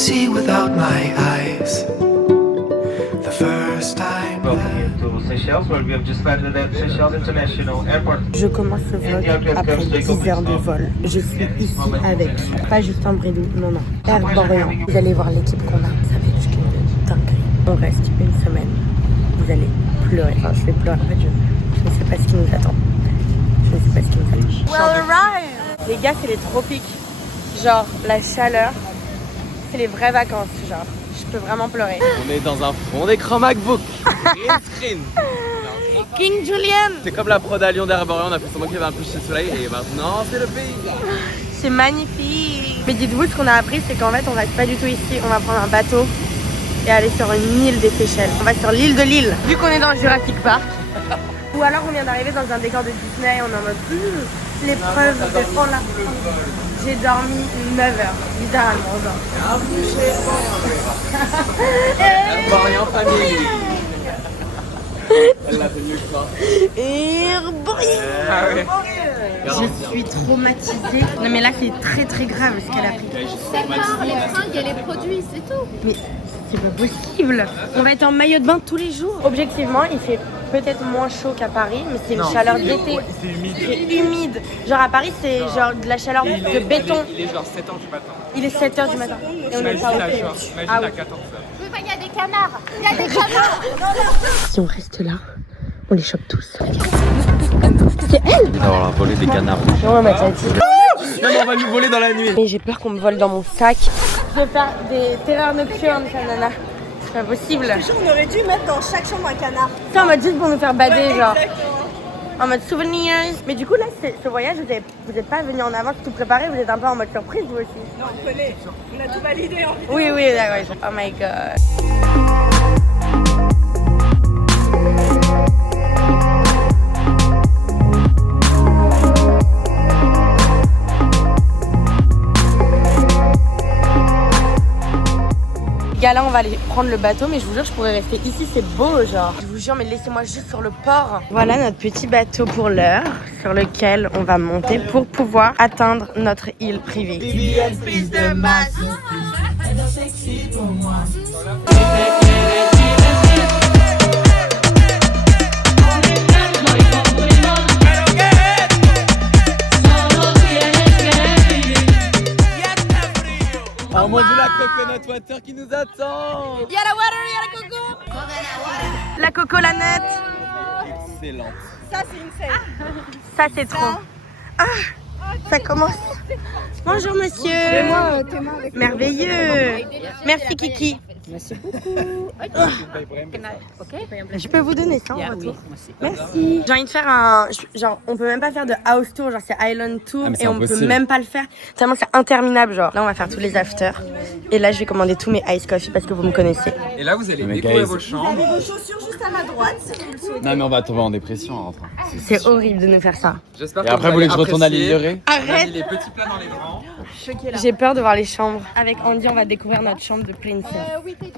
see without my eyes. The first time to Seychelles, where we have just landed at Seychelles International Airport. Je commence le vlog après 10 heures de vol. Je suis ici avec pas Justin Bridou, non, Air Bordeaux. Vous allez voir l'équipe qu'on a, ça va être une dinguerie. On reste une semaine, vous allez pleurer, enfin je vais pleurer en fait, je ne sais pas ce qui nous attend. Je ne sais pas ce qui nous attend. Well arrived. Les gars, c'est les tropiques, genre la chaleur, c'est les vraies vacances, genre. Je peux vraiment pleurer. On est dans un fond d'écran MacBook. Green screen. King Julian. C'est comme la prod à Lyon d'Herborian, on a fait semblant qu'il y avait un coucher de soleil et maintenant c'est le pays. C'est magnifique. Mais dites-vous, ce qu'on a appris, c'est qu'en fait, on reste pas du tout ici. On va prendre un bateau et aller sur une île des Seychelles. On va sur l'île de Lille, vu qu'on est dans Jurassic Park. Ou alors on vient d'arriver dans un décor de Disney, on est en mode l'épreuve de Paula. J'ai dormi 9 heures, littéralement. Herborian famille. Elle l'a fait mieux que toi. Ah ouais. Je suis traumatisée. Non mais là c'est très très grave ce qu'elle a pris. C'est pas les fringues et les produits, c'est tout. Mais c'est pas possible. On va être en maillot de bain tous les jours. Objectivement, il fait peut-être moins chaud qu'à Paris, mais c'est une chaleur d'été. C'est humide. C'est humide. Genre à Paris, c'est genre de la chaleur de béton. Il est genre 7h du matin. Il est 7h du matin. Et on est pas Imagine Ah à oui. 14h. Oui, bah, il y a des canards. Il y a des canards. Si on reste là, on les chope tous. C'est elle. On va voler des canards. Non, mais t'as dit. Non, mais on va nous voler dans la nuit. Mais j'ai peur qu'on me vole dans mon sac. Je vais faire des terreurs nocturnes, ça, nana. C'est pas possible. On aurait dû mettre dans chaque chambre un canard. C'est en mode juste pour nous faire bader, genre. Exactement. En mode souvenirs. Mais du coup, là, ce voyage, vous êtes pas venu en avance tout préparé, vous êtes un peu en mode surprise, vous aussi. Non, on connaît. On a tout validé en vidéo. Oui, oui, d'accord. Oh my god. Les gars, là, on va aller prendre le bateau, mais je vous jure, je pourrais rester ici, c'est beau, genre. Je vous jure, mais laissez-moi juste sur le port. Voilà notre petit bateau pour l'heure, sur lequel on va monter pour pouvoir atteindre notre île privée. Oh mon dieu, la coconut water qui nous attend. Y'a la water, y'a la coco. La coco, la nette. Excellent. Ça, c'est une scène. Ça, c'est trop. Ah, ça commence. Bonjour, monsieur. Merveilleux. Merci, Kiki. Merci beaucoup. Je peux vous donner ça en retour. Merci. J'ai envie de faire un... Genre, on peut même pas faire de house tour, genre c'est island tour Ah, mais c'est et on impossible. peut même pas le faire. Tellement c'est interminable, genre. Là, on va faire tous les afters. Et là, je vais commander tous mes ice coffee parce que vous me connaissez. Et là, vous allez Mais découvrir guys. vos chambres. Vos chaussures juste à ma droite, si vous le souhaitez. Non mais on va tomber en dépression en rentrant. C'est horrible de nous faire ça. J'espère Et après vous voulez que je retourne à l'île de Ré? On a mis Arrête. les petits plats dans les grands. J'ai peur de voir les chambres. Avec Andy, on va découvrir notre chambre de princesse. Oui, t'es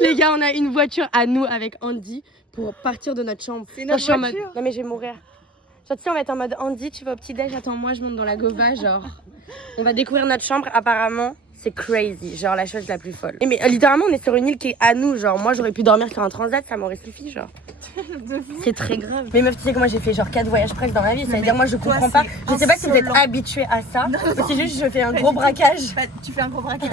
Les gars, on a une voiture à nous avec Andy pour partir de notre chambre. C'est Genre, notre je suis en mode... voiture. Non mais je vais mourir. Genre, tu sais, on va être en mode Andy, tu vas au petit-déj, attends moi, je monte dans la gova, genre. On va découvrir notre chambre, apparemment, c'est crazy, genre la chose la plus folle. Et mais littéralement, on est sur une île qui est à nous, genre. Moi, j'aurais pu dormir sur un transat, ça m'aurait suffi, genre. C'est très grave. Mais meuf, tu sais que moi, j'ai fait genre 4 voyages presque dans ma vie, ça veut dire moi, je comprends pas. Je sais pas si vous êtes habitués à ça, mais c'est juste je fais un gros braquage. Bah, tu fais un gros braquage.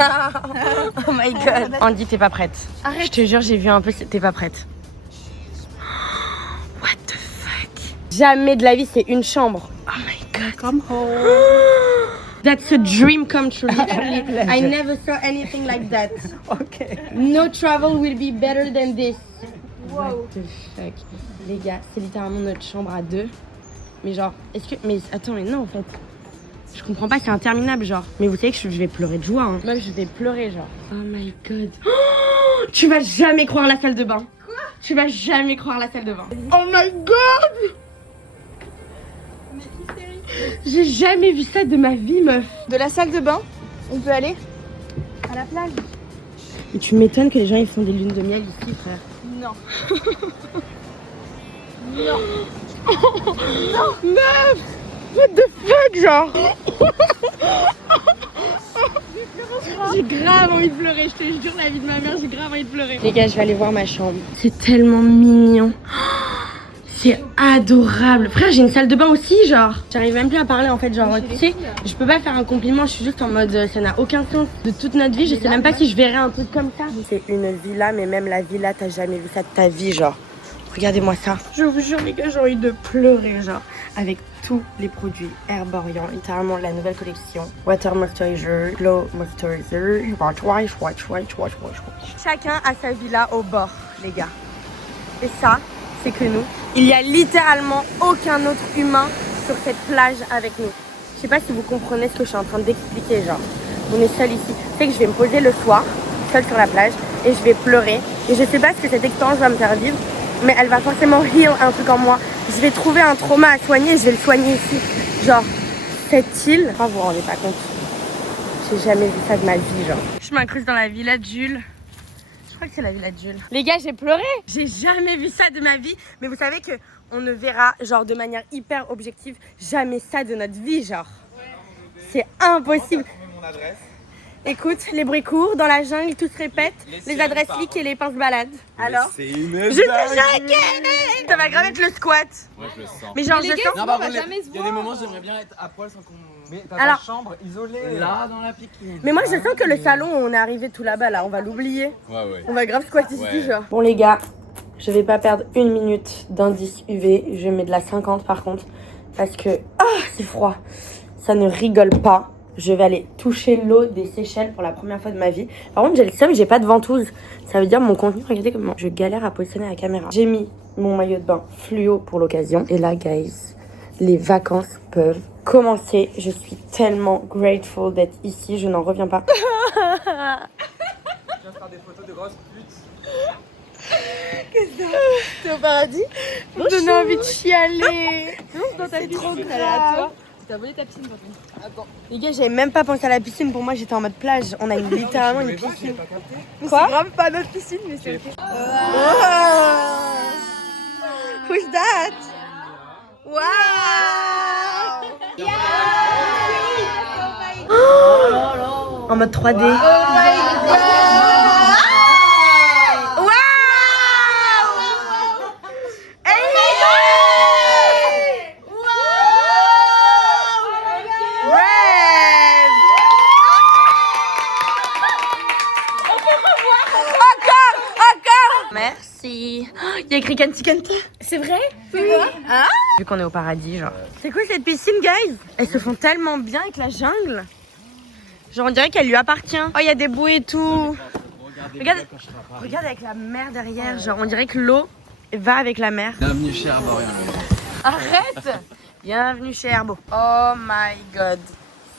Oh my god. Andy, t'es pas prête. Arrête. Je te jure, j'ai vu un peu, t'es pas prête. What the fuck? Jamais de la vie, c'est une chambre. Oh my god. Come home. That's a dream come true. Literally. I never saw anything like that. Ok. No travel will be better than this. What the fuck? Les gars, c'est littéralement notre chambre à deux. Mais genre, est-ce que... Mais attends, mais non en fait. Je comprends pas, c'est interminable genre. Mais vous savez que je vais pleurer de joie. Hein. Même je vais pleurer genre. Oh my god. Oh, tu vas jamais croire la salle de bain. Quoi? Tu vas jamais croire la salle de bain. Oh my god. J'ai jamais vu ça de ma vie meuf. De la salle de bain, on peut aller à la plage. Et tu m'étonnes que les gens ils font des lunes de miel ici frère. Non. What the fuck genre. J'ai grave envie de pleurer, je te jure, la vie de ma mère, j'ai grave envie de pleurer. Les gars, je vais aller voir ma chambre. C'est tellement mignon. C'est adorable. Frère, j'ai une salle de bain aussi, genre. J'arrive même plus à parler en fait, genre, tu sais, je peux pas faire un compliment, je suis juste en mode, ça n'a aucun sens. De toute notre vie, je sais même pas si je verrais un truc comme ça. C'est une villa, mais même la villa, t'as jamais vu ça de ta vie, genre. Regardez-moi ça. Je vous jure, les gars, j'ai envie de pleurer, genre. Avec tous les produits Herborian, littéralement la nouvelle collection. Water Moisturizer, Glow Moisturizer. Chacun a sa villa au bord, les gars. Et ça, c'est que nous. Il y a littéralement aucun autre humain sur cette plage avec nous. Je sais pas si vous comprenez ce que je suis en train d'expliquer, genre. On est seul ici. C'est que je vais me poser le soir, seule sur la plage, et je vais pleurer. Et je sais pas ce que cette expérience va me faire vivre, mais elle va forcément heal un truc en moi. Je vais trouver un trauma à soigner et je vais le soigner ici. Genre, cette île, vous vous rendez pas compte. J'ai jamais vu ça de ma vie, genre. Je m'incruste dans la villa de Jules. Je crois que c'est la villa de Jules. Les gars, j'ai pleuré. J'ai jamais vu ça de ma vie. Mais vous savez que on ne verra, genre, de manière hyper objective, jamais ça de notre vie, genre. C'est impossible. Écoute, les bruits courts, dans la jungle, tout se répète, les adresses leak et les pinces balades. Alors C'est une je suis choquée. Ça va grave être le squat. Ouais, je le sens. Mais genre, Mais je les sens... gars, on va jamais se Il y a des moments, j'aimerais bien être à poil sans qu'on. Mais t'as Alors- ta chambre isolée. Là, dans la piquine. Mais moi, je sens que le salon, on est arrivé tout là-bas, là. On va l'oublier. Ouais. On va grave squatter ici, Ouais. genre. Bon, les gars, je vais pas perdre une minute d'indice UV. Je mets de la 50 par contre. Parce que, c'est froid. Ça ne rigole pas. Je vais aller toucher l'eau des Seychelles pour la première fois de ma vie. Par contre, j'ai le seum, j'ai pas de ventouse. Ça veut dire mon contenu, regardez comment je galère à positionner la caméra. J'ai mis mon maillot de bain fluo pour l'occasion. Et là, guys, les vacances peuvent commencer. Je suis tellement grateful d'être ici, je n'en reviens pas. Je viens faire des photos de grosses putes. T'es au paradis? Me donner envie de chialer. C'est trop grave. T'as volé ta piscine, pardon. Attends. Les gars, j'avais même pas pensé à la piscine. Pour moi, j'étais en mode plage. On a littéralement une piscine. Mais Quoi? c'est grave pas notre piscine, mais c'est ok. Who's that? Wow! En mode 3D. Merci. Il y a écrit Kanti Kanti. C'est vrai? Oui. Ah? Vu qu'on est au paradis, genre. C'est quoi cette piscine, guys? Elles se font tellement bien avec la jungle. Genre, on dirait qu'elle lui appartient. Oh, il y a des bouées et tout. Regarde avec la mer derrière. Genre, on dirait que l'eau va avec la mer. Bienvenue chez Herborian. Arrête! Bienvenue chez Herbo. Oh my god.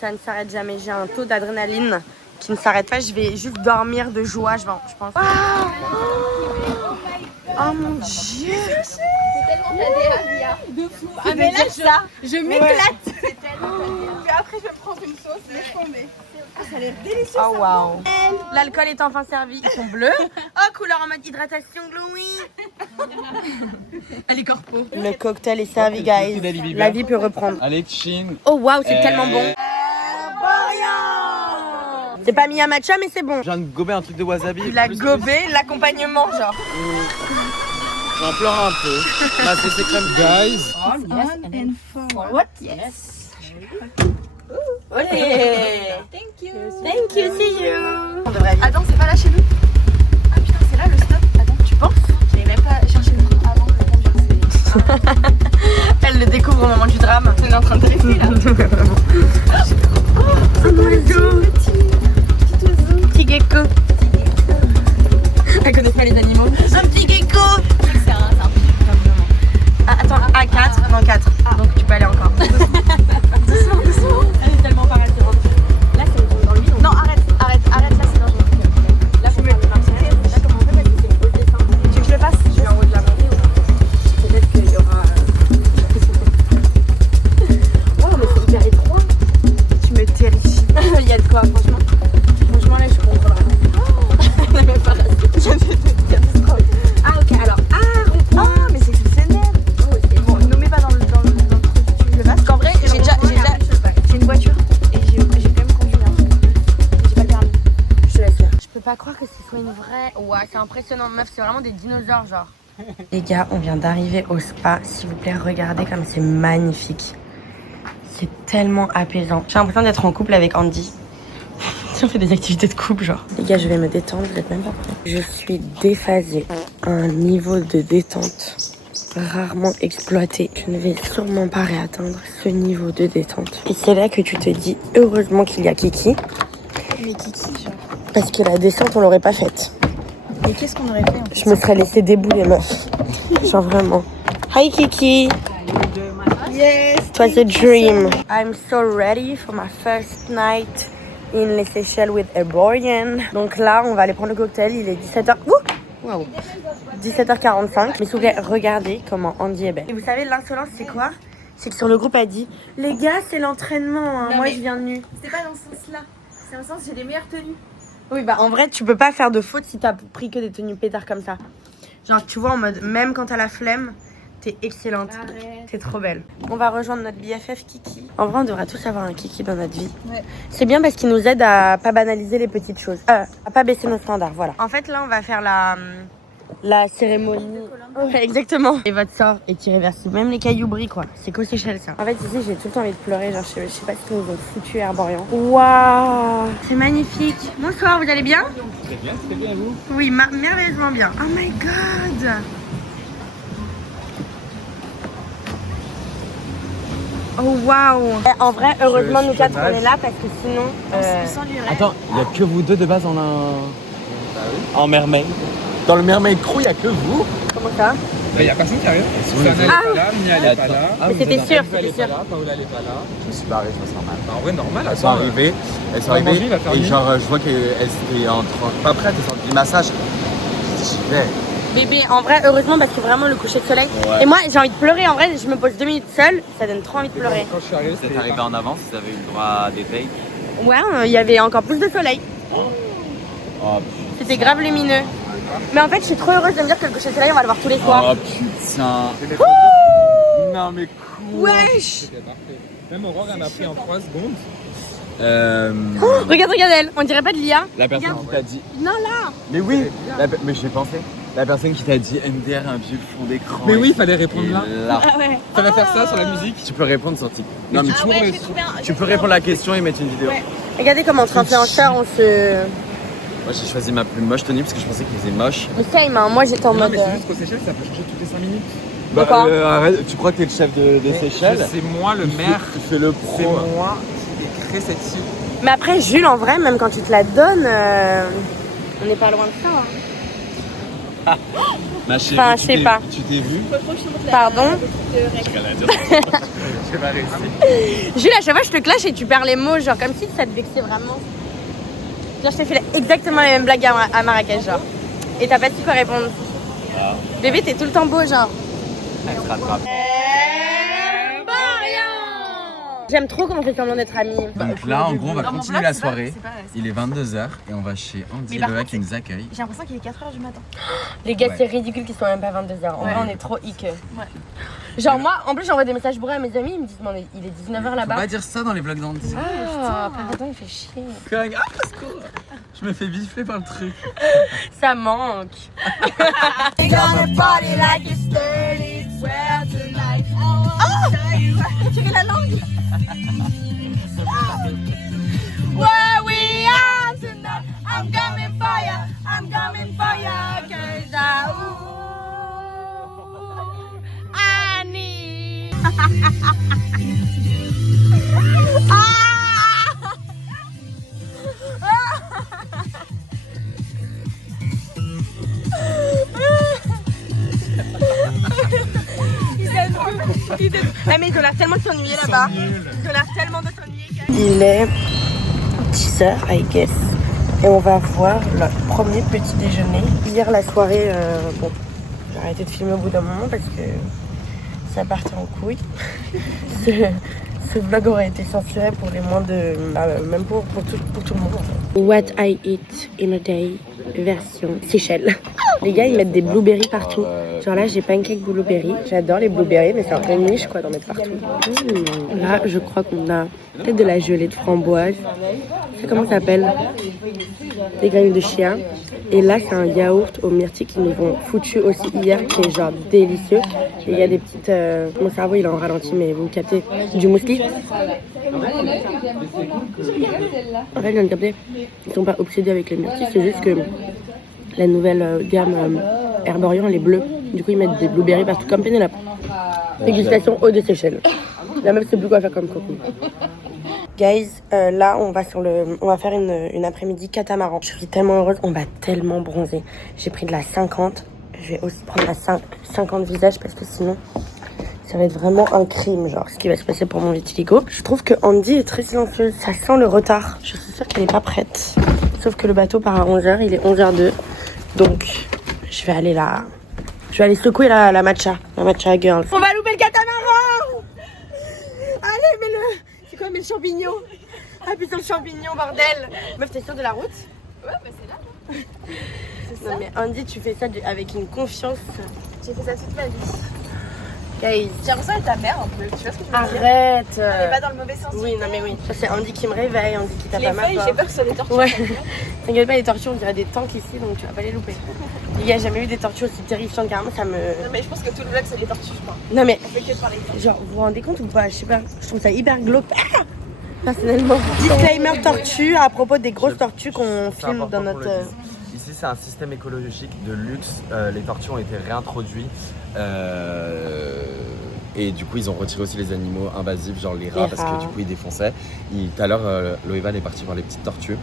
Ça ne s'arrête jamais. J'ai un taux d'adrénaline qui ne s'arrête pas. Je vais juste dormir de joie, je pense. Oh mon dieu! C'est tellement Lia. De fou. Ah, mais là, ça, Je m'éclate. C'est tellement Puis après, je vais me prendre une sauce, laisse tomber. Ah, ça a l'air délicieux. Oh wow! L'alcool est enfin servi. Ils sont bleus. Oh, couleur en mode hydratation glowy. Allez, corpo. Le cocktail est servi, guys. La vie peut reprendre. Allez, chin. Oh wow, c'est tellement bon. C'est pas mis à matcha, mais c'est bon. Je viens de gober un truc de wasabi. Il a gobé l'accompagnement, genre. J'en pleure un peu. Là, c'est crème. Guys. On and four. What? Yes. Olé. Thank you. Thank you, see you. On devrait aller. Attends, c'est pas là chez nous? Ah putain, c'est là le stop. Attends, tu penses? J'avais même pas cherché le truc avant de conduire. Elle le découvre au moment du drame. On est en train de rester là. Un oiseau. Petit gecko. Elle connaît pas les animaux. Un petit gecko. C'est un Ah, attends, A4, non 4. Donc tu peux aller encore. Doucement. Elle est tellement paralysée. Là, c'est dans le vide. Non, arrête, là c'est dangereux. Là, faut mettre là comment on fait parce que c'est une pause dessin. Tu veux que je le fasse? Je suis en haut de la montée ou peut-être qu'il y aura. Wow, mais c'est hyper étroit. Tu me terrifies. Il y a de quoi, franchement. Franchement, là, je suis contrôle. Elle est même pas restée. Ah, ok, alors. Ah, mais c'est exceptionnel. Bon, ne mets pas dans le truc. Tu veux le fasses? Parce qu'en vrai, j'ai une voiture et j'ai quand même conduit. J'ai pas le permis. vrai, ouais, c'est impressionnant, meuf, c'est vraiment des dinosaures, genre. Les gars, on vient d'arriver au spa. S'il vous plaît, regardez comme c'est magnifique. C'est tellement apaisant. J'ai l'impression d'être en couple avec Andy. Si on fait des activités de couple, genre. Les gars, je vais me détendre, vous êtes même pas prêts. Je suis déphasée. Un niveau de détente rarement exploité. Je ne vais sûrement pas réatteindre ce niveau de détente. Et c'est là que tu te dis, heureusement qu'il y a Kiki. Mais Kiki, genre. Parce que la descente, on l'aurait pas faite. Mais qu'est-ce qu'on aurait fait en fait? Je me serais laissé débouler, meuf. Genre vraiment. Hi Kiki. Yes! It was a dream. I'm so ready for my first night in les Seychelles with a Boyan. Donc là, on va aller prendre le cocktail. Il est 17h. Wow. 17h45. Mais s'il vous plaît, regardez comment Andy est belle. Et vous savez, l'insolence, c'est quoi? C'est que sur le groupe, elle dit les gars, c'est l'entraînement. Hein. Moi, je viens nue. C'est pas dans ce sens-là. C'est dans le sens, j'ai les meilleures tenues. Oui, bah en vrai, tu peux pas faire de faute si t'as pris que des tenues pétards comme ça. Genre, tu vois, en mode, même quand t'as la flemme, t'es excellente. Arrête. T'es trop belle. On va rejoindre notre BFF Kiki. En vrai, on devrait tous avoir un Kiki dans notre vie. Ouais. C'est bien parce qu'il nous aide à pas banaliser les petites choses. À pas baisser nos standards, voilà. En fait, là, on va faire la cérémonie. Ouais, exactement. Et votre sort est irréversible. Même les cailloux brillent, quoi. C'est qu'aux Seychelles, ça. En fait, ici, j'ai tout le temps envie de pleurer. Genre, je sais pas ce qu'ils nous ont foutu à Herborian. Waouh! C'est magnifique. Bonsoir, vous allez bien? Très bien, vous? Oui, merveilleusement bien. Oh my god! Oh waouh! En vrai, heureusement, nous quatre, on est là parce que sinon. Sans lui, rêve. Attends, il n'y a que vous deux de base en mermaid. Dans le mermaid crew, il n'y a que vous. Comment ça? Il n'y a personne qui arrive. Susanna n'est pas là, Mia n'est pas là. Mais c'était sûr, Elle c'était est pas sûr. là, Paola n'est pas là. Je me suis barré, je me sens mal. Bah, en vrai, normal. Elles sont arrivées, Manger, il va faire et nuit. genre je vois qu'elles étaient pas prêtes, elles sont du massage. J'y vais. Bébé, en vrai, heureusement parce que vraiment le coucher de soleil. Ouais. Et moi, j'ai envie de pleurer. En vrai, je me pose 2 minutes seule, ça donne trop envie de pleurer. Quand je suis arrivé, Vous êtes arrivé en avance, vous avez eu le droit à des takes. Ouais, il y avait encore plus de soleil. Oh C'était grave lumineux. Mais en fait, je suis trop heureuse de me dire que le coucher de soleil, on va le voir tous les soirs. Oh putain. Non mais cool. Wesh! C'était parfait. Même Aurore, elle m'a pris en 3 secondes. Regarde elle. On dirait pas de l'IA. La personne qui t'a dit. Non, là. Mais oui, mais j'ai pensé. La personne qui t'a dit MDR, un vieux fond d'écran. Mais oui, il fallait répondre Et là. là. Ah ouais. Fallait faire ça sur la musique. Tu peux répondre sur TikTok. Non, mais Ah ouais, je vais trouver un. tu peux répondre à la question et mettre une vidéo. Ouais. Regardez comment entre influenceurs, on se. Moi j'ai choisi ma plus moche tenue parce que je pensais qu'il faisait moche. Mais same, hein. Moi, j'étais en Non, mode. mais c'est juste qu'au Seychelles, ça peut changer toutes les 5 minutes. De quoi Arrête, tu crois que t'es le chef des Seychelles? C'est moi le maire. Tu fais le C'est pro. moi qui ai créé cette île. Mais après, Jules, en vrai, même quand tu te la donnes, on n'est pas loin de ça. Hein. Ma chérie, Enfin, je sais pas. Tu t'es vu? Pardon? J'ai pas réussi. Jules, à chaque fois, je te clash et tu perds les mots, genre comme si ça te vexait vraiment. Genre, je t'ai fait exactement la même blague à Marrakech, genre. Et t'as pas su quoi répondre. Bébé, t'es tout le temps beau, genre. Elle se rattrape. J'aime trop comment on fait semblant d'être amis. Donc là, en gros, on va Dans mon continuer vlog, la c'est pas- soirée. c'est pas- Il est 22h et on va chez Andy Mais par Loa contre, qui nous accueille. J'ai l'impression qu'il est 4h du matin. Les gars, Ouais. c'est ridicule qu'ils soient même pas 22h. En vrai, on est trop hic. Ouais. Genre, moi, en plus, j'envoie des messages bourrés à mes amis. Ils me disent, mais il est 19h Faut là-bas. pas dire ça dans les vlogs d'Andy. Ah, pardon, il fait chier. Ah, je me fais bifler par le truc. Ça manque. Where we are tonight, I'm coming for ya, I'm coming for ya, 'cause I need. Ah mais ils ont l'air tellement de s'ennuyer là-bas. Ils ont l'air tellement de s'ennuyer. Il est 10h, I guess. Et on va voir le premier petit déjeuner. Hier, la soirée, bon, j'ai arrêté de filmer au bout d'un moment parce que ça partait en couille. Ce vlog aurait été censuré pour les moins de... même pour tout le monde. En fait. What I eat in a day, version Seychelles. Les gars, ils mettent des blueberries partout. Genre là, j'ai pancake blueberry. J'adore les blueberries, mais c'est un peu niche quoi d'en mettre partout. Là, je crois qu'on a peut-être de la gelée de framboise. C'est comment ça s'appelle? Des graines de chia. Et là, c'est un yaourt aux myrtilles qui nous ont foutu aussi hier, qui est genre délicieux. Et il y a des petites... Mon cerveau, il est en ralenti, mais vous captez. Du muesli. En fait, je viens de capter. Ils sont pas obsédés avec les myrtilles, c'est juste que la nouvelle gamme Herborian, elle est bleue. Du coup, ils mettent des blueberries partout, comme Pénélope. Dégustation eau de Seychelles. La meuf sait plus quoi faire comme coco. Guys, là, on va faire une après-midi catamaran. Je suis tellement heureuse, on va tellement bronzer. J'ai pris de la 50. Je vais aussi prendre la 50 visage parce que sinon, ça va être vraiment un crime, genre, ce qui va se passer pour mon vitiligo. Je trouve que Andy est très silencieuse. Ça sent le retard. Je suis sûre qu'elle n'est pas prête. Sauf que le bateau part à 11h, il est 11h02. Donc, je vais aller là. Je vais aller secouer la matcha girl. On va louper le catamaran! Allez, mets-le! C'est quoi, mets le champignon? Appuie sur le champignon, bordel! Meuf, t'es sûre de la route? Ouais, bah c'est là. C'est Non, ça. mais Andy, tu fais ça avec une confiance. J'ai fait ça toute ma vie. Guys, J'ai l'impression d'être ta mère un peu. Tu vois ce que je veux dire? arrête! Mais pas dans le mauvais sens. Oui, non, mais oui. Ça, c'est Andy qui me réveille, Andy qui tape Les à ma feuilles, porte. j'ai peur que ce soit des tortues. Ouais. T'inquiète pas, les tortues, on dirait des tanks ici, donc tu vas pas les louper. Il y a jamais eu des tortues aussi terrifiantes, carrément, ça me... Non, mais je pense que tout le vlog, c'est des tortues, je crois. Non, mais On fait que de parler de tortues. genre, vous vous rendez compte ou pas? Je sais pas, je trouve ça hyper glauque. Ah, personnellement. Disclaimer tortue à propos des grosses tortues qu'on C'est filme important dans qu'on notre... le dise. Ici, c'est un système écologique de luxe. Les tortues ont été réintroduits. Et du coup, ils ont retiré aussi les animaux invasifs, genre les rats, parce rats. que du coup, ils défonçaient. Tout à l'heure, Loévan est parti voir les petites tortues.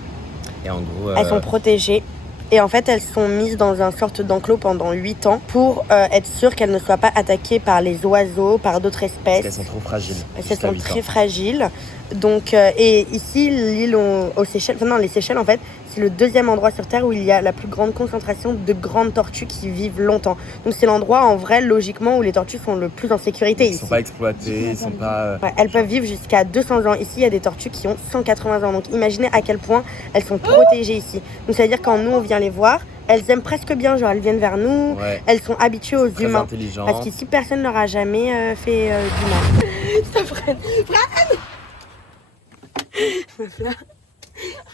Et en gros... Elles sont protégées. Et en fait, elles sont mises dans un sorte d'enclos pendant 8 ans pour être sûres qu'elles ne soient pas attaquées par les oiseaux, par d'autres espèces. Elles sont trop fragiles. Elles jusqu'à sont 8 très ans. fragiles. Donc, et ici, l'île aux Seychelles, enfin non, les Seychelles en fait, c'est le deuxième endroit sur Terre où il y a la plus grande concentration de grandes tortues qui vivent longtemps. Donc c'est l'endroit en vrai, logiquement, où les tortues sont le plus en sécurité Ils ici. sont pas exploités, ils sont pas... Ouais, elles peuvent vivre jusqu'à 200 ans. Ici, il y a des tortues qui ont 180 ans. Donc imaginez à quel point elles sont protégées ici. Donc ça veut dire quand nous, on vient les voir, elles aiment presque bien, genre elles viennent vers nous, Ouais. elles sont habituées aux Très humains. intelligentes. Parce qu'ici, personne ne leur a jamais fait du mal. Ça freine.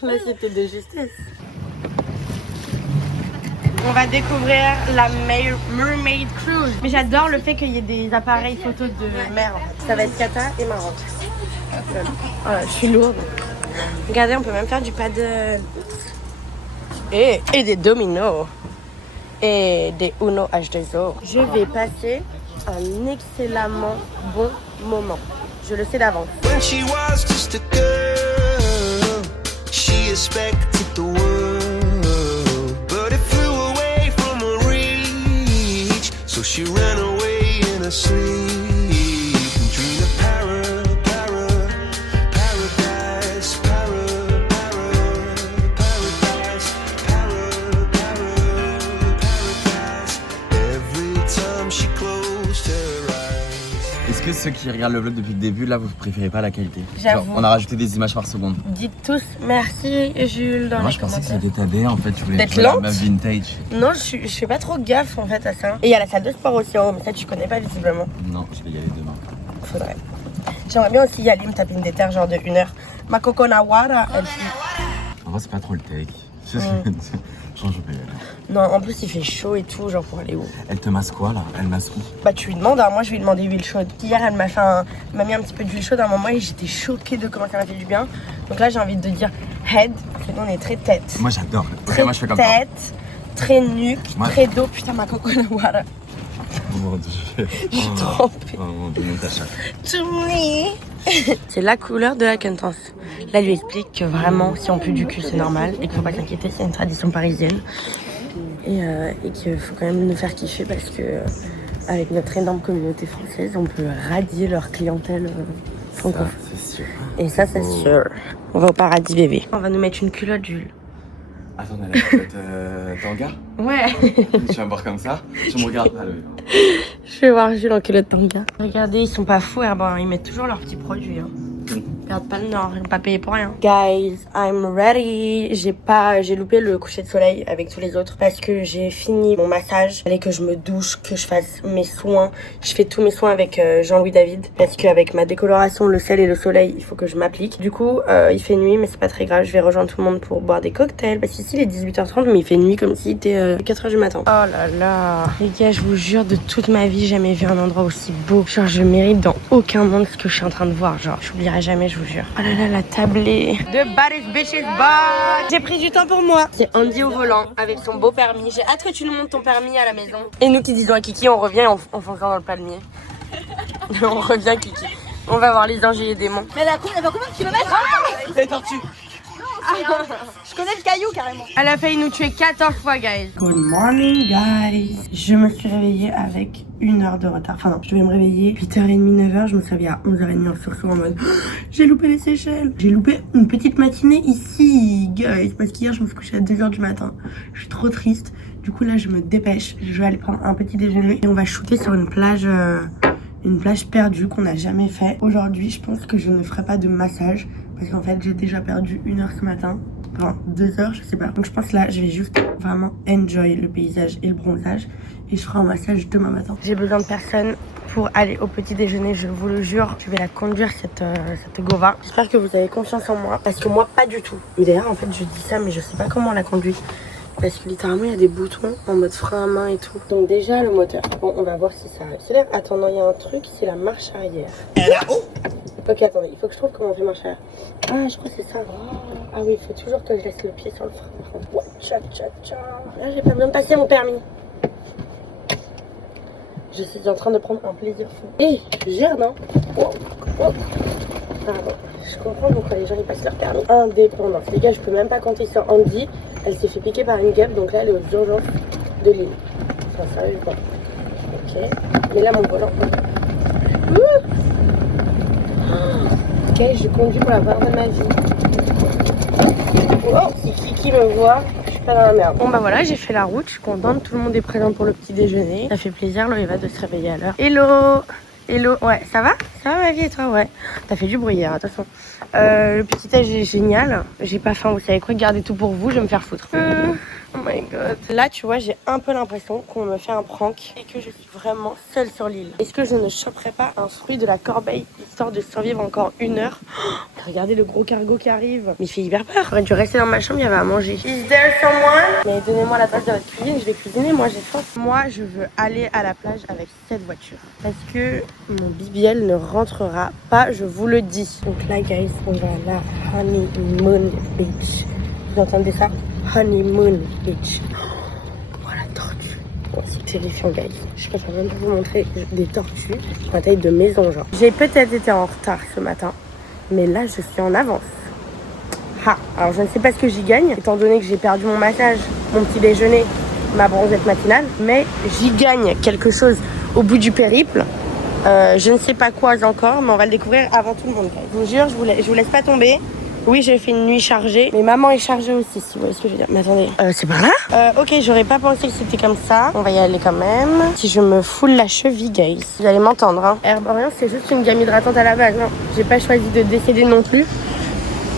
Là, c'était de justesse. On va découvrir la Mermaid Cruise. Mais j'adore le fait qu'il y ait des appareils photos de mer. Ça va être cata et marrant. Voilà, je suis lourde. Regardez, on peut même faire du paddle. Et des dominos. Et des Uno H2O. Je vais passer un excellemment bon moment. Je le sais d'avance. When she was just a girl, she expected the world, but it flew away from her reach. So she ran away in her sleep and dreamed of paradise, paradise. Every time she closed her eyes. Est-ce que ceux qui regardent le vlog depuis le début, là, vous préférez pas la qualité? J'avoue. Genre, on a rajouté des images par seconde. Dites tous merci Jules dans Moi, les je pensais que commentaires. c'était ta DA, en fait. Tu voulais D'être jouer la lente? meuf vintage. Non, je fais pas trop gaffe en fait à ça. Et il y a la salle de sport aussi en haut, mais ça tu connais pas visiblement. Non, je vais y aller demain. Faudrait. J'aimerais bien aussi y aller me taper une déterre genre de 1 heure. Ma coconawara, elle En vrai, c'est pas trop le take. Je pense que je vais y aller. Non, en plus il fait chaud et tout, genre pour aller où? Elle te masse quoi, là? Elle masse où? Bah tu lui demandes, hein. Moi je vais lui demander huile chaude. Hier elle m'a mis un petit peu d'huile chaude à un moment et j'étais choquée de comment ça m'a fait du bien. Donc là j'ai envie de dire head, parce que nous on est très tête. Moi, j'adore. Très Moi, je fais comme ça. tête, très nuque, Moi- très dos. Putain ma coconawara. Oh mon dieu. Je suis trempée. Oh mon dieu, Natacha. C'est la couleur de la quintance. Là, elle lui explique que vraiment, si on pue du cul, c'est normal et qu'il faut pas s'inquiéter, c'est une tradition parisienne. Et qu'il faut quand même nous faire kiffer parce que, avec notre énorme communauté française, on peut radier leur clientèle francophone. C'est sûr. Et ça, c'est sûr. On va au paradis, bébé. On va nous mettre une culotte, Jules. Attends, on a la culotte tanga? Ouais. Tu vas me voir comme ça? Tu me regardes pas, le... Je vais voir Jules en culotte tanga. Regardez, ils sont pas fous, Herborian. Ils mettent toujours leurs petits produits. Hein. Regarde pas le nord, j'ai pas payé pour rien. Guys, I'm ready. J'ai loupé le coucher de soleil avec tous les autres parce que j'ai fini mon massage. Il fallait que je me douche, que je fasse mes soins. Je fais tous mes soins avec Jean-Louis David parce qu'avec ma décoloration, le sel et le soleil, il faut que je m'applique. Du coup, il fait nuit, mais c'est pas très grave. Je vais rejoindre tout le monde pour boire des cocktails parce qu'ici il est 18h30, mais il fait nuit comme s'il était 4h du matin. Oh là là, les gars, je vous jure, de toute ma vie, j'ai jamais vu un endroit aussi beau. Genre, je mérite dans aucun monde ce que je suis en train de voir. Genre, j'oublierai jamais, je vous jure. Oh là là, la tablée. The baddest bitches bar. J'ai pris du temps pour moi. C'est Andy au volant avec son beau permis. J'ai hâte que tu nous montres ton permis à la maison. Et nous qui disons à Kiki, on revient en fonçant dans le palmier. On revient, Kiki. On va voir les anges et les démons. Mais elle a combien de kilomètres? Les tortues. Je connais le caillou carrément. Elle a failli nous tuer 14 fois, guys. Good morning, guys. Je me suis réveillée avec 1 heure de retard. Enfin non, je devais me réveiller 8h30, 9h. Je me suis réveillée à 11h30 en sursaut en mode j'ai loupé les Seychelles. J'ai loupé une petite matinée ici, guys. Parce qu'hier, je me suis couchée à 2h du matin. Je suis trop triste. Du coup, là, je me dépêche. Je vais aller prendre un petit déjeuner et on va shooter sur une plage perdue qu'on n'a jamais fait. Aujourd'hui, je pense que je ne ferai pas de massage parce qu'en fait, j'ai déjà perdu 1 heure ce matin. Enfin, 2 heures, je sais pas. Donc, je pense là, je vais juste vraiment enjoy le paysage et le bronzage. Et je ferai un massage demain matin. J'ai besoin de personne pour aller au petit déjeuner, je vous le jure. Je vais la conduire, cette Gova. J'espère que vous avez confiance en moi. Parce que moi, pas du tout. Mais d'ailleurs, en fait, je dis ça, mais je sais pas comment on la conduit. Parce que littéralement, il y a des boutons en mode frein à main et tout. Donc déjà, le moteur. Bon, on va voir si ça accélère. Attends, il y a un truc, c'est la marche arrière. Ok, attendez, il faut que je trouve comment on fait marche arrière. Ah, je crois que c'est ça. Ah oui, il faut toujours que je laisse le pied sur le frein. Là, j'ai pas besoin de passer mon permis. Je suis en train de prendre un plaisir fou. Hé, je gère, non? Pardon, je comprends pourquoi les gens ils passent leur permis. Indépendance. Les gars, je peux même pas compter sur Andy. Elle s'est fait piquer par une guêpe, donc là, elle est aux urgences de l'île. Enfin, sérieux, quoi. Ok. Mais là, mon volant. Ok, je conduis pour la première fois de ma vie. Oh, si Kiki me voit, je suis pas dans la merde. Bon bah voilà, j'ai fait la route, je suis contente, tout le monde est présent pour le petit déjeuner. Ça fait plaisir, Loéva, de se réveiller à l'heure. Hello! Hello, ouais, ça va? Ça va ma vie et toi? Ouais. T'as fait du bruit hier, attention. Le petit âge est génial. J'ai pas faim, vous savez quoi? Gardez tout pour vous, je vais me faire foutre. Oh my god. Là, tu vois, j'ai un peu l'impression qu'on me fait un prank et que je suis vraiment seule sur l'île. Est-ce que je ne choperais pas un fruit de la corbeille histoire de survivre encore 1 heure? Regardez le gros cargo qui arrive. Mais il fait hyper peur. J'aurais dû rester dans ma chambre, il y avait à manger. Is there someone? Mais donnez-moi l'adresse de votre cuisine, je vais cuisiner. Moi, j'ai faim. Moi, je veux aller à la plage avec cette voiture. Parce que mon BBL ne rentrera pas, je vous le dis. Donc là, guys, on va à la Honeymoon Beach. Vous entendez ça? Honeymoon Beach. Oh, la tortue. Oh, c'est terrifiant, guys. Je préfère même pas vous montrer des tortues en taille de maison, genre. J'ai peut-être été en retard ce matin, mais là, je suis en avance. Ah, alors je ne sais pas ce que j'y gagne, étant donné que j'ai perdu mon massage, mon petit déjeuner, ma bronzette matinale, mais j'y gagne quelque chose au bout du périple. Je ne sais pas quoi encore, mais on va le découvrir avant tout le monde. Je vous jure, je vous laisse pas tomber. Oui, j'ai fait une nuit chargée, mais maman est chargée aussi, si vous voyez ce que je veux dire. Mais attendez, c'est par là? Ok, j'aurais pas pensé que c'était comme ça. On va y aller quand même. Si je me foule la cheville, guys, vous allez m'entendre, hein. Herborian, c'est juste une gamme hydratante à la base, non. J'ai pas choisi de décéder non plus.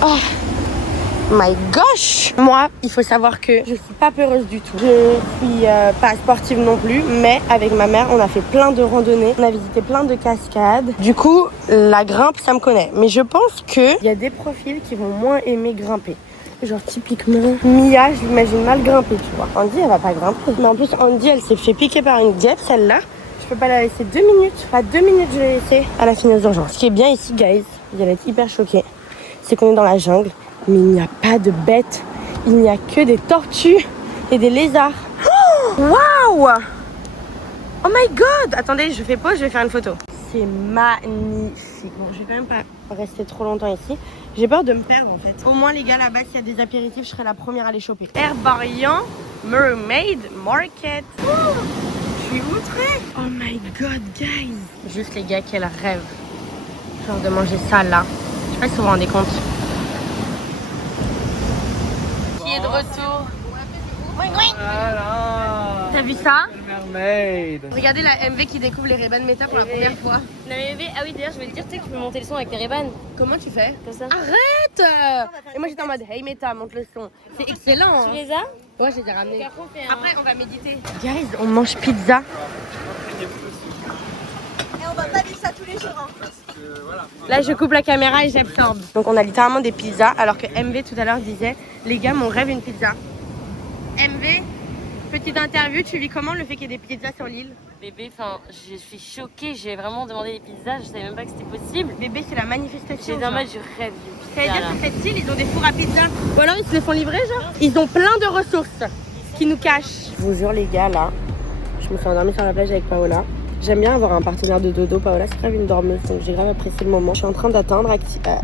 Oh my gosh! Moi, il faut savoir que je suis pas peureuse du tout. Je suis pas sportive non plus, mais avec ma mère, on a fait plein de randonnées, on a visité plein de cascades. Du coup, la grimpe, ça me connaît. Mais je pense qu'il y a des profils qui vont moins aimer grimper. Genre typiquement, Mia, je l'imagine mal grimper, tu vois. Andy, elle va pas grimper. Mais en plus, Andy, elle s'est fait piquer par une guêpe, celle-là. Je peux pas la laisser 2 minutes. Pas 2 minutes, je l'ai laissée. Elle a fini aux urgences. Ce qui est bien ici, guys, vous allez être hyper choqués, c'est qu'on est dans la jungle. Mais il n'y a pas de bêtes, il n'y a que des tortues et des lézards. Waouh! Oh my god! Attendez, je fais pause, je vais faire une photo. C'est magnifique. Bon, je vais quand même pas rester trop longtemps ici. J'ai peur de me perdre en fait. Au moins les gars, là-bas, s'il y a des apéritifs, je serai la première à les choper. Herbarian Mermaid Market. Oh, je suis outrée. Oh my god, guys. Juste les gars, quel rêve. Genre de manger ça là. Je sais pas si vous vous rendez compte. De retour. Ouais, T'as vu ça? Mermaid. Regardez la MV qui découvre les Ray-Ban Meta pour la première fois. La MV, ah oui d'ailleurs je voulais te dire, tu sais que tu peux monter le son avec tes Ray-Ban. Comment tu fais? Comme ça. Arrête! Et moi j'étais en mode hey Meta, monte le son. C'est excellent. Tu Hein. les as? Ouais, j'ai déjà ramené. Après on fait un... Après on va méditer. Guys, on mange pizza. Et on va pas vivre ça tous les jours. Hein. Là je coupe la caméra et j'absorbe. Donc on a littéralement des pizzas alors que MV tout à l'heure disait les gars mon rêve une pizza. MV, petite interview, tu vis comment le fait qu'il y ait des pizzas sur l'île? Bébé, enfin je suis choquée, j'ai vraiment demandé des pizzas, je savais même pas que c'était possible. Bébé c'est la manifestation. J'ai en mode je rêve d'une pizza. Ça veut dire que cette île ils ont des fours à pizza. Ou alors ils se les font livrer genre. Ils ont plein de ressources qui nous cachent. Je vous jure les gars là, je me suis endormie sur la plage avec Paola. J'aime bien avoir un partenaire de dodo. Paola, c'est grave une dormeuse, donc j'ai grave apprécié le moment. Je suis en train d'atteindre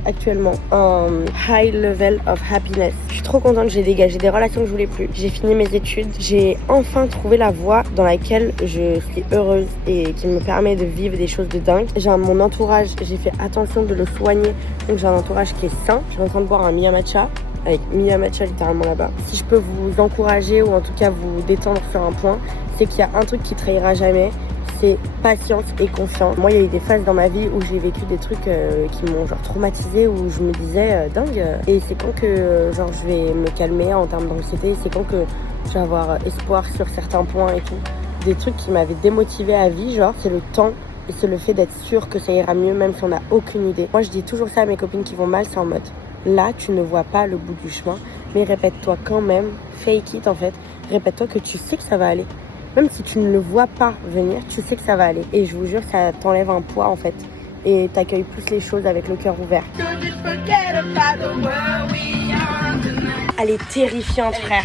actuellement un high level of happiness. Je suis trop contente, j'ai dégagé des relations que je voulais plus. J'ai fini mes études. J'ai enfin trouvé la voie dans laquelle je suis heureuse et qui me permet de vivre des choses de dingue. J'ai mon entourage, j'ai fait attention de le soigner. Donc j'ai un entourage qui est sain. Je suis en train de boire un Miya Matcha. Avec Miya Matcha littéralement là-bas. Si je peux vous encourager ou en tout cas vous détendre sur un point, c'est qu'il y a un truc qui trahira jamais. C'est patience et confiance. Moi, il y a eu des phases dans ma vie où j'ai vécu des trucs qui m'ont genre traumatisée, où je me disais dingue. Et c'est quand que genre je vais me calmer en termes d'anxiété. C'est quand que je vais avoir espoir sur certains points et tout. Des trucs qui m'avaient démotivée à vie, genre c'est le temps et c'est le fait d'être sûr que ça ira mieux, même si on n'a aucune idée. Moi, je dis toujours ça à mes copines qui vont mal, c'est en mode là, tu ne vois pas le bout du chemin, mais répète-toi quand même, fake it en fait. Répète-toi que tu sais que ça va aller. Même si tu ne le vois pas venir, tu sais que ça va aller. Et je vous jure, ça t'enlève un poids en fait. Et t'accueilles plus les choses avec le cœur ouvert. Elle est terrifiante, frère.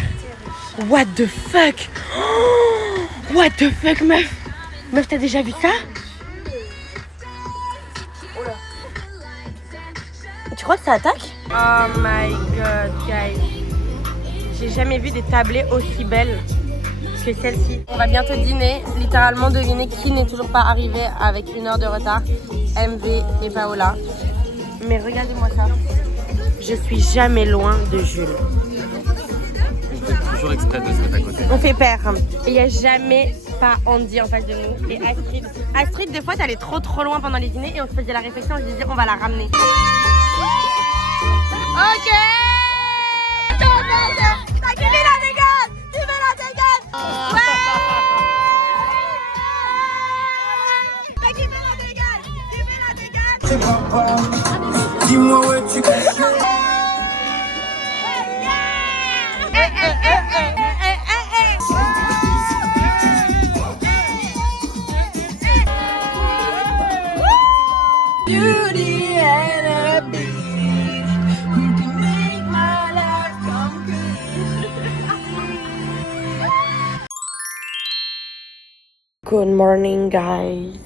What the fuck? Oh, what the fuck, meuf? Meuf, t'as déjà vu ça? Tu crois que ça attaque? Oh my god, guys. J'ai jamais vu des tablées aussi belles que celle-ci. On va bientôt dîner. Littéralement, devinez qui n'est toujours pas arrivé avec 1 heure de retard. MV et Paola. Mais regardez-moi ça. Je suis jamais loin de Jules. On fait toujours exprès de se mettre à côté. On fait pair. Il n'y a jamais pas Andy en face de nous. Et Astrid. Astrid, des fois, t'allais trop loin pendant les dîners et on se faisait la réflexion, on se disait on va la ramener. Ok. Dis-moi où tu Beauty and a beast. You can make my life come Good morning, guys.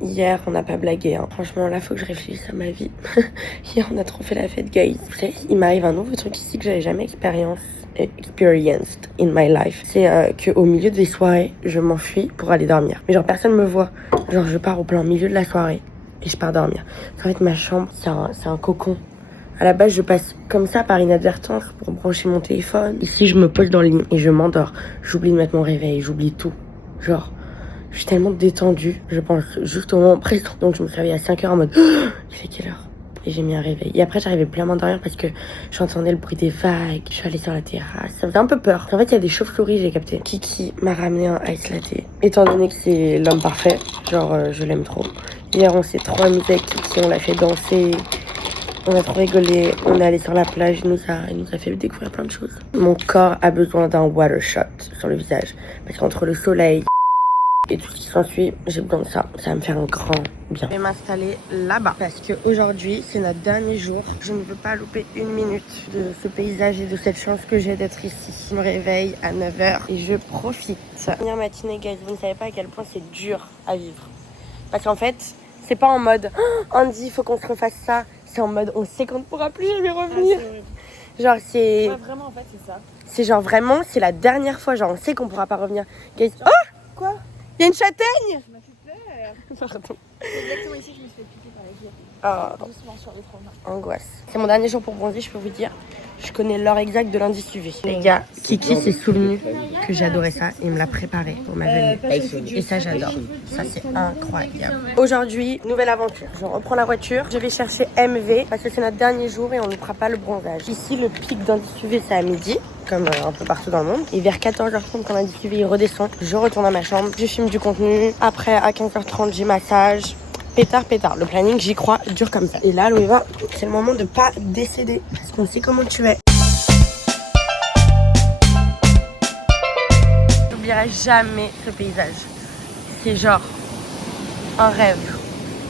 Hier, on n'a pas blagué. Hein. Franchement, là, faut que je réfléchisse à ma vie. Hier, on a trop fait la fête, guys. Vous savez, il m'arrive un nouveau truc ici que j'avais jamais experienced in my life. C'est qu'au milieu des soirées, je m'enfuis pour aller dormir. Mais genre, personne me voit. Genre, je pars au plein milieu de la soirée et je pars dormir. En fait, ma chambre, c'est un cocon. À la base, je passe comme ça par inadvertance pour brancher mon téléphone. Ici, je me pose dans le lit et je m'endors. J'oublie de mettre mon réveil, j'oublie tout. Genre, je suis tellement détendue, je pense juste au moment présent. Donc je me suis réveillée à 5h en mode oh, il fait quelle heure? Et j'ai mis un réveil. Et après j'arrivais plus à m'endormir parce que j'entendais le bruit des vagues. Je suis allée sur la terrasse. Ça faisait un peu peur. En fait il y a des chauves-souris, j'ai capté. Kiki m'a ramené un ice latte. Étant donné que c'est l'homme parfait, genre je l'aime trop. Hier on s'est trop amusé avec Kiki, on l'a fait danser. On a trop rigolé, on est allé sur la plage, il nous a fait découvrir plein de choses. Mon corps a besoin d'un water shot sur le visage. Parce qu'entre le soleil et tout ce qui s'ensuit, j'ai besoin de ça. Ça va me faire un grand bien. Je vais m'installer là-bas parce qu'aujourd'hui, c'est notre dernier jour. Je ne veux pas louper 1 minute de ce paysage et de cette chance que j'ai d'être ici. Je me réveille à 9h et je profite. Première matinée, guys, vous ne savez pas à quel point c'est dur à vivre. Parce qu'en fait, c'est pas en mode oh, Andy, il faut qu'on se refasse ça. C'est en mode on sait qu'on ne pourra plus jamais revenir. Genre c'est... Ouais, vraiment en fait c'est ça. C'est genre vraiment, c'est la dernière fois. Genre on sait qu'on pourra pas revenir. Guys, oh Quoi? Il y a une châtaigne. Ça m'a fait peur. Pardon. C'est exactement ici que je me suis fait piquer par les pieds. Oh, Doucement sur les trônes. angoisse. C'est mon dernier jour pour bronzer, je peux vous dire. Je connais l'heure exacte de l'indice UV. Les gars, Kiki s'est souvenu que j'adorais ça. Il me l'a préparé pour ma venue. Et ça, j'adore. Ça, c'est incroyable. Aujourd'hui, nouvelle aventure. Je reprends la voiture. Je vais chercher MV parce que c'est notre dernier jour et on ne fera pas le bronzage. Ici, le pic d'indice UV, c'est à midi, comme un peu partout dans le monde. Et vers 14h30, quand l'indice UV il redescend, je retourne à ma chambre. Je filme du contenu. Après, à 15h30, j'ai massage. Pétard. Le planning, j'y crois, dur comme ça. Et là, Loéva, c'est le moment de pas décéder. Parce qu'on sait comment tu es. J'oublierai jamais ce paysage. C'est genre un rêve.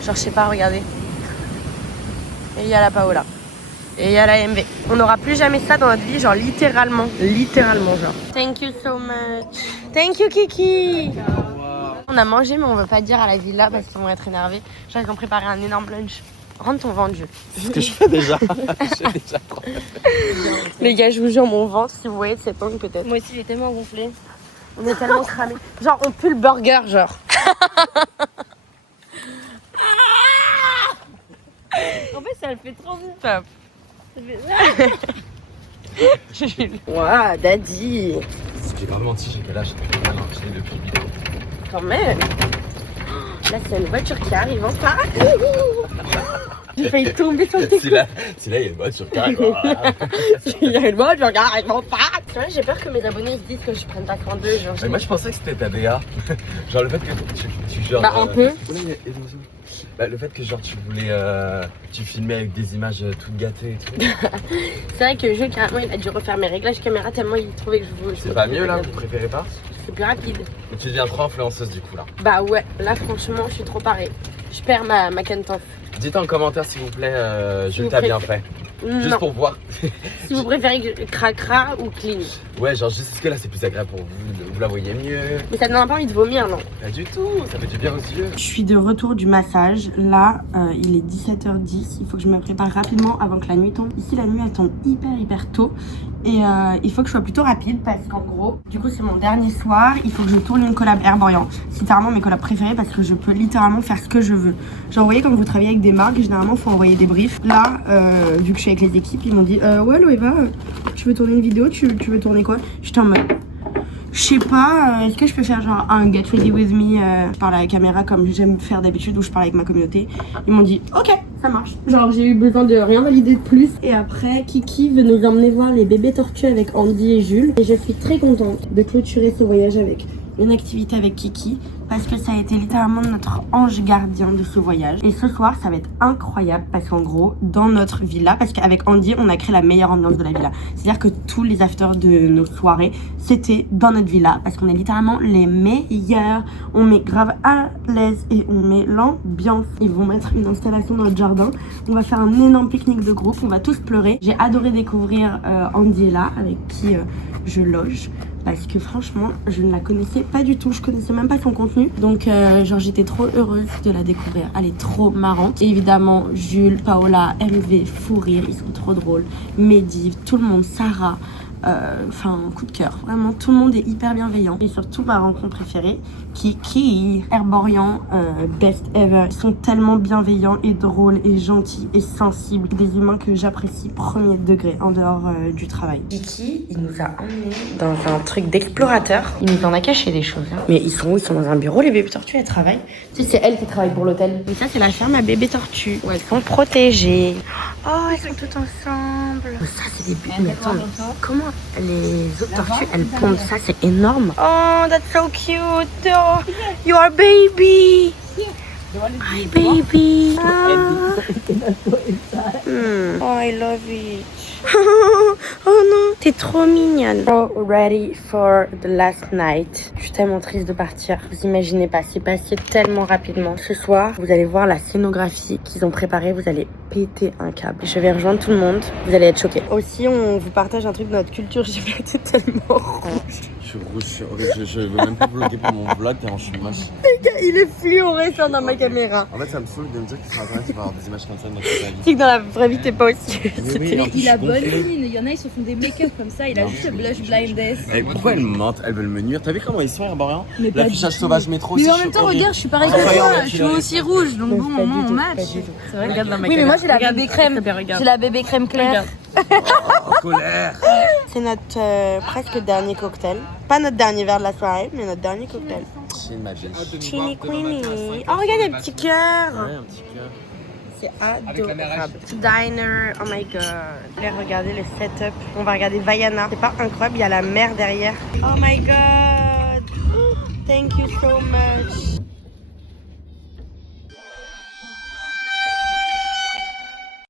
Genre, je sais pas, regardez. Et il y a la Paola. Et il y a la MV. On n'aura plus jamais ça dans notre vie, genre littéralement. Littéralement, genre. Thank you so much. Thank you, Kiki. On a mangé, mais on veut pas dire à la villa parce qu'ils vont être énervés. Genre, ils ont préparé un énorme lunch. Rentre ton vendu. C'est ce que je fais déjà. Les gars, je vous jure, mon ventre, si vous voyez de cette angle peut-être. Moi aussi, j'ai tellement gonflé. On est tellement cramés. Genre, on pue le burger, genre. En fait, ça le fait trop bien. Ouah, daddy. Si j'ai pas menti, j'ai quel âge? J'ai depuis le vidéo. Quand même. Là, c'est une voiture qui arrive en parc. J'ai failli tomber sur le Si là, il y a une voiture qui arrive. Il y a une voiture qui arrive en parc. J'ai peur que mes abonnés se disent que je prenne pas en deux. Genre, Mais moi, je pensais que c'était ta DA. Genre le fait que tu genre. Bah, un peu. Bah, le fait que genre tu voulais. Tu filmais avec des images toutes gâtées et tout. C'est vrai que le jeu, carrément, il a dû refaire mes réglages caméra tellement il trouvait que je voulais. C'est pas mieux là, vous préférez pas? C'est plus rapide. Mais tu deviens trop influenceuse du coup là. Bah ouais, là franchement, je suis trop parée. Je perds ma canne-temps. Dites en commentaire s'il vous plaît, Si Jules vous t'a bien fait. Juste Non. pour voir. Si vous préférez cracra ou clean. Ouais, genre juste est-ce que là c'est plus agréable pour vous, vous la voyez mieux? Mais ça te donne pas envie de vomir, non? Pas du tout, ça fait du bien aux yeux. Je suis de retour du massage. Là, il est 17h10. Il faut que je me prépare rapidement avant que la nuit tombe. Ici, la nuit, elle tombe hyper tôt. Et il faut que je sois plutôt rapide parce qu'en gros, du coup, c'est mon dernier soir. Il faut que je tourne une collab Herborian. C'est littéralement mes collabs préférés parce que je peux littéralement faire ce que je veux. Genre, vous voyez, quand vous travaillez avec des marques, généralement, il faut envoyer des briefs. Là, vu que je suis avec les équipes, ils m'ont dit ouais, Loéva, tu veux tourner une vidéo? Tu veux tourner quoi? J'étais en mode. Je sais pas, est-ce que je peux faire genre un get ready with me par la caméra comme j'aime faire d'habitude où je parle avec ma communauté. Ils m'ont dit ok, ça marche. Genre j'ai eu besoin de rien valider de plus. Et après Kiki veut nous emmener voir les bébés tortues avec Andy et Jules. Et je suis très contente de clôturer ce voyage avec une activité avec Kiki parce que ça a été littéralement notre ange gardien de ce voyage. Et ce soir ça va être incroyable parce qu'en gros dans notre villa, parce qu'avec Andy on a créé la meilleure ambiance de la villa, c'est à dire que tous les afters de nos soirées c'était dans notre villa parce qu'on est littéralement les meilleurs. On met grave à l'aise et on met l'ambiance. Ils vont mettre une installation dans notre jardin, on va faire un énorme pique-nique de groupe, on va tous pleurer. J'ai adoré découvrir Andy est là avec qui je loge parce que franchement je ne la connaissais pas du tout, je connaissais même pas son contenu, donc genre j'étais trop heureuse de la découvrir. Elle est trop marrante. Et évidemment Jules, Paola, MV, fou rire, ils sont trop drôles, Medivh, tout le monde, Sarah, enfin coup de cœur, vraiment tout le monde est hyper bienveillant. Et surtout ma rencontre préférée, Kiki, Herborian, best ever. Ils sont tellement bienveillants et drôles et gentils et sensibles, des humains que j'apprécie premier degré en dehors du travail. Kiki, il nous a emmenés dans un truc d'explorateur. Il nous en a caché des choses, hein. Mais ils sont où? Ils sont dans un bureau, les bébés tortues, elles travaillent. Tu sais, c'est elle qui travaille pour l'hôtel. Mais ça, c'est la ferme à bébés tortues où elles sont protégées. Oh, elles sont toutes ensemble. Ça, c'est des bébés. Mais attends, mais comment les autres tortues, elles pondent ça? C'est énorme. Oh, that's so cute. Oh, your baby. Hi, baby. Ah. Oh, I love it. Oh non, t'es trop mignonne. So ready for the last night. Je suis tellement triste de partir. Vous imaginez pas, c'est passé tellement rapidement. Ce soir, vous allez voir la scénographie qu'ils ont préparée. Vous allez péter un câble. Je vais rejoindre tout le monde. Vous allez être choqués. Aussi, on vous partage un truc de notre culture. J'ai été tellement rouge. Je suis rouge, je veux même pas vlogger pour mon vlog tellement je suis moche. Il est fluorescent dans ma caméra. En fait, ça me saoule de me dire que sur internet tu vas avoir des images comme ça dans toute ta vie. Tu sais que dans la vraie vie, t'es pas aussi. Oui, en plus, je suis bon bonne mine. Il y en a, ils se font des make-up comme ça. Il a juste le blush blindness. Et pourquoi elles mentent? Elles veulent me nuire. T'as vu comment ils sont, Herborian? Mais pas L'affichage du tout. sauvage métro. Mais aussi, en même temps, regarde, je suis pareil que toi. Je suis aussi rouge, donc bon, au moins on match. C'est vrai, Regarde dans ma oui, mais moi caméra. j'ai la bébé crème. Regarde. J'ai la bébé crème claire. En colère. C'est notre presque dernier cocktail. Pas notre dernier verre de la soirée, mais notre dernier cocktail. C'est ma vie. Chini Queenie. Oh, regarde, il y a des petits cœurs. Ouais, un petit cœur. C'est adorable. Diner, oh my god. Allez, regardez le setup. On va regarder Vaiana. C'est pas incroyable, il y a la mer derrière. Oh my god. Thank you so much.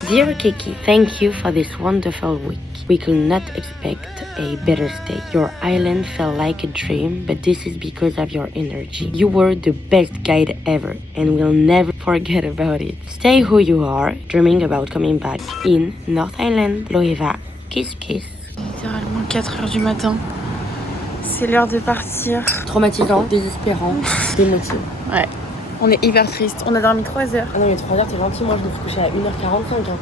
Dear Kiki, thank you for this wonderful week. We could not expect a better stay. Your island felt like a dream, but this is because of your energy. You were the best guide ever, and we'll never forget about it. Stay who you are, dreaming about coming back in North Island. Loeva, kiss kiss. Littéralement 4h du matin. C'est l'heure de partir. Traumatisant, désespérant, démotivé. Ouais. On est hyper triste. On a dormi 3 heures. Ah non mais 3 heures, t'es gentil, moi je me suis couchée à 1h45. Hein.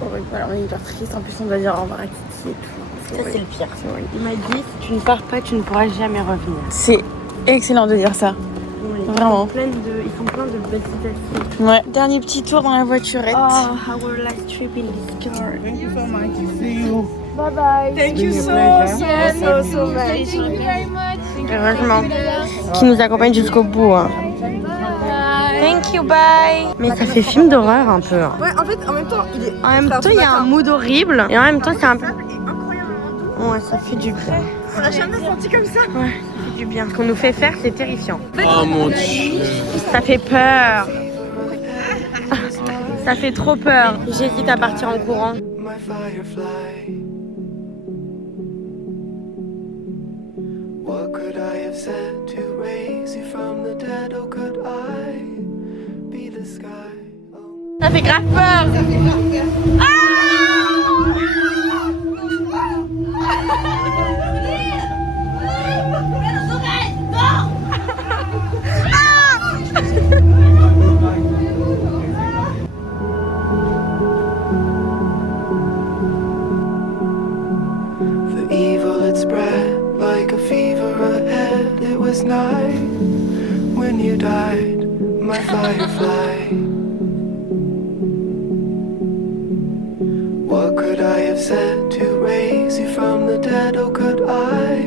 Horrible. Voilà, on est hyper triste. En plus, on doit dire au revoir à Kiki et tout. Ça c'est le pire. Il m'a dit, si tu ne pars pas, tu ne pourras jamais revenir. C'est excellent de dire ça. Oui, Vraiment. Ils sont pleins de belles citations. Ouais. Dernier petit tour dans la voiturette. Oh, our last trip in this car. Thank you so much. See you. Bye bye. Thank you so Yes, much. thank you very much. Heureusement. Qui nous accompagne jusqu'au bout. Hein. Bye. Thank you, bye. Mais ça fait film d'horreur un peu. Hein. Ouais, en fait, en même temps, il est. En même temps, il y a un mood horrible. Et en même temps, c'est un peu. Ouais, ça fait du bien. On l'a jamais senti comme ça. Ouais, ça fait du bien. Ce qu'on nous fait faire, c'est terrifiant. Oh mon dieu. Ça fait peur. Ça fait trop peur. J'hésite à partir en courant. My firefly. What could I have said to raise you from the dead? Oh, could I be the sky? Oh. Ça fait grave peur. The evil had spread like a fever ahead. It was night when you died, my firefly. What could I have said to raise you from the dead? Oh, could I